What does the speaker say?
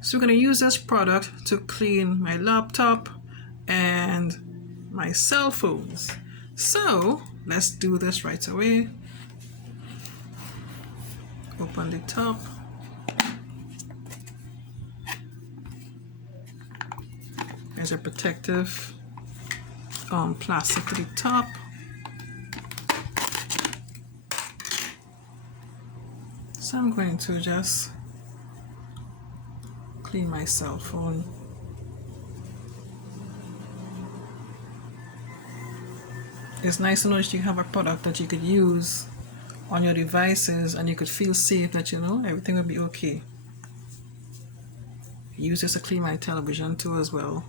So we're going to use this product to clean my laptop and my cell phones. So let's do this right away. Open the top. There's a protective plastic to the top. So I'm going to just clean my cell phone. It's nice to know that you have a product that you could use on your devices and you could feel safe that you know everything will be okay. Use this to clean my television too as well.